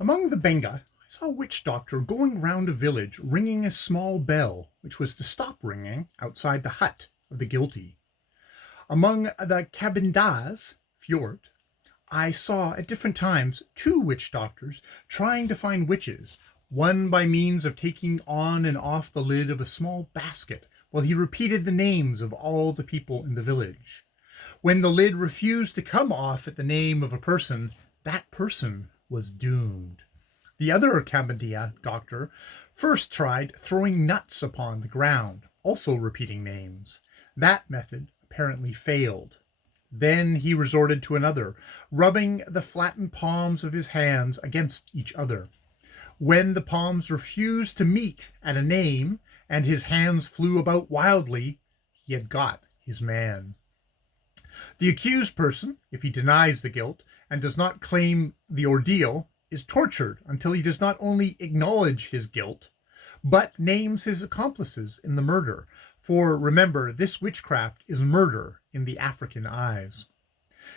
Among the Benga, I saw a witch doctor going round a village ringing a small bell, which was to stop ringing outside the hut of the guilty. Among the Cabindas fjord, I saw at different times two witch doctors trying to find witches, one by means of taking on and off the lid of a small basket while he repeated the names of all the people in the village. When the lid refused to come off at the name of a person, that person was doomed. The other Cambodia doctor first tried throwing nuts upon the ground, also repeating names. That method apparently failed. Then he resorted to another, rubbing the flattened palms of his hands against each other. When the palms refused to meet at a name, and his hands flew about wildly, he had got his man. The accused person, if he denies the guilt and does not claim the ordeal, is tortured until he does not only acknowledge his guilt, but names his accomplices in the murder. For remember, this witchcraft is murder in the African eyes.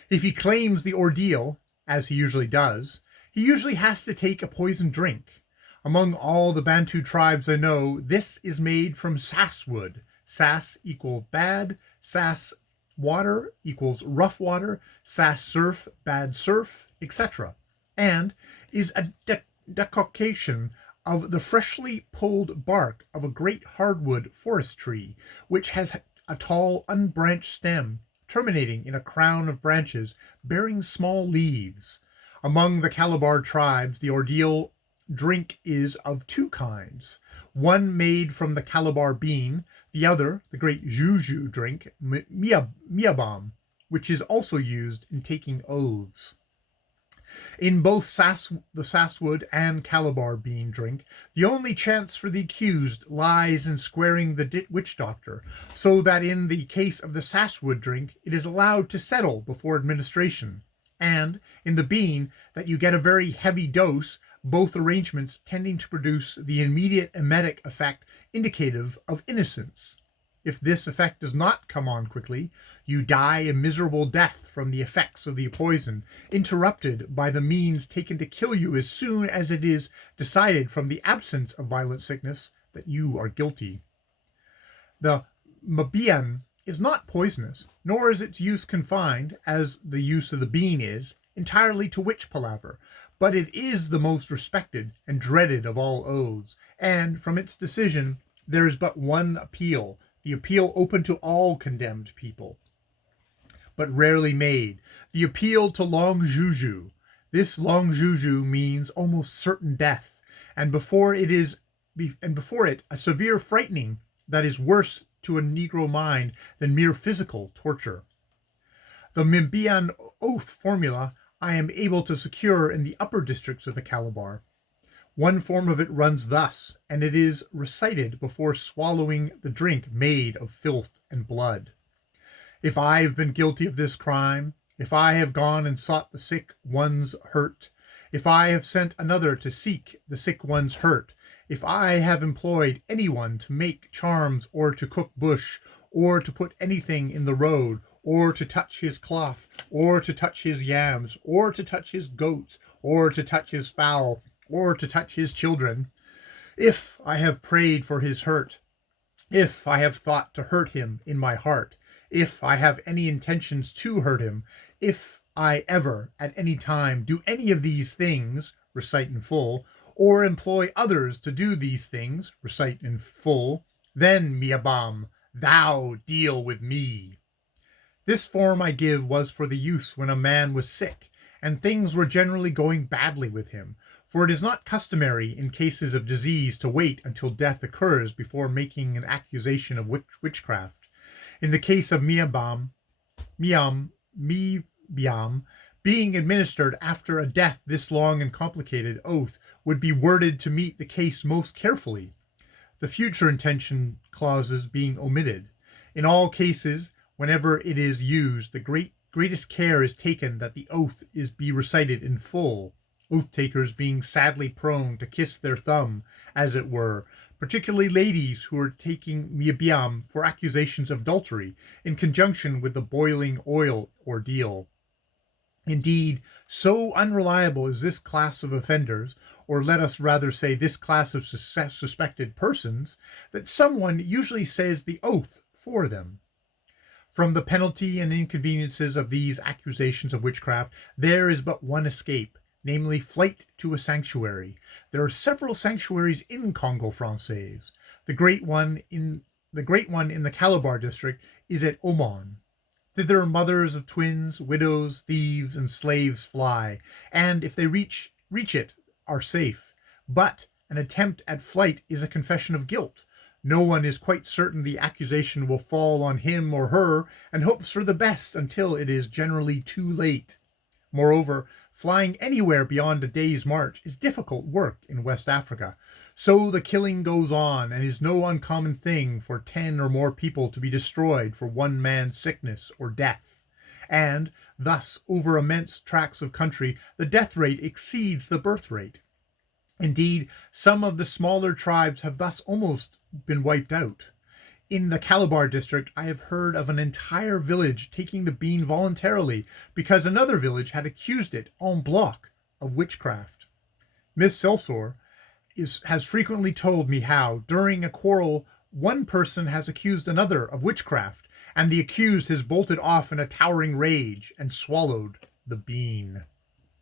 If he claims the ordeal, as he usually does, he usually has to take a poisoned drink. Among all the Bantu tribes I know, this is made from sasswood. Sass equal bad, sass water equals rough water, sass surf, bad surf, etc., and is a decoction of the freshly pulled bark of a great hardwood forest tree, which has a tall unbranched stem, terminating in a crown of branches bearing small leaves. Among the Calabar tribes, the ordeal drink is of two kinds, one made from the Calabar bean, the other, the great Juju drink, miabam, which is also used in taking oaths. In both the Sasswood and Calabar bean drink, the only chance for the accused lies in squaring the witch doctor, so that in the case of the Sasswood drink, it is allowed to settle before administration, and in the bean, that you get a very heavy dose, both arrangements tending to produce the immediate emetic effect indicative of innocence. If this effect does not come on quickly, you die a miserable death from the effects of the poison, interrupted by the means taken to kill you as soon as it is decided from the absence of violent sickness that you are guilty. The mabian is not poisonous, nor is its use confined, as the use of the bean is, entirely to witch palaver, but it is the most respected and dreaded of all oaths, and from its decision there is but one appeal, the appeal open to all condemned people, but rarely made, the appeal to long juju. This long juju means almost certain death, and before it a severe frightening that is worse to a Negro mind than mere physical torture. The Mimbian oath formula I am able to secure in the upper districts of the Calabar. One form of it runs thus, and it is recited before swallowing the drink made of filth and blood. If I have been guilty of this crime, if I have gone and sought the sick one's hurt, if I have sent another to seek the sick one's hurt, if I have employed anyone to make charms or to cook bush, or to put anything in the road, or to touch his cloth, or to touch his yams, or to touch his goats, or to touch his fowl, or to touch his children, if I have prayed for his hurt, if I have thought to hurt him in my heart, if I have any intentions to hurt him, if I ever at any time do any of these things, recite in full, or employ others to do these things, recite in full, then, Miabam, thou deal with me. This form I give was for the use when a man was sick, and things were generally going badly with him, for it is not customary in cases of disease to wait until death occurs before making an accusation of witchcraft. In the case of Miabam, being administered after a death this long and complicated, oath would be worded to meet the case most carefully, the future intention clauses being omitted. In all cases, whenever it is used, the greatest care is taken that the oath be recited in full, oath-takers being sadly prone to kiss their thumb, as it were, particularly ladies who are taking miabiam for accusations of adultery in conjunction with the boiling oil ordeal. Indeed, so unreliable is this class of offenders, or let us rather say this class of suspected persons, that someone usually says the oath for them. From the penalty and inconveniences of these accusations of witchcraft, there is but one escape, namely flight to a sanctuary. There are several sanctuaries in Congo Francais. The great one in the Calabar district is at Oman. Thither mothers of twins, widows, thieves, and slaves fly, and if they reach it, are safe. But an attempt at flight is a confession of guilt. No one is quite certain the accusation will fall on him or her, and hopes for the best until it is generally too late. Moreover, flying anywhere beyond a day's march is difficult work in West Africa. So the killing goes on, and is no uncommon thing for 10 or more people to be destroyed for one man's sickness or death. And thus, over immense tracts of country, the death rate exceeds the birth rate. Indeed, some of the smaller tribes have thus almost been wiped out. In the Calabar district, I have heard of an entire village taking the bean voluntarily because another village had accused it en bloc of witchcraft. Miss Selsor has frequently told me how, during a quarrel, one person has accused another of witchcraft, and the accused has bolted off in a towering rage and swallowed the bean.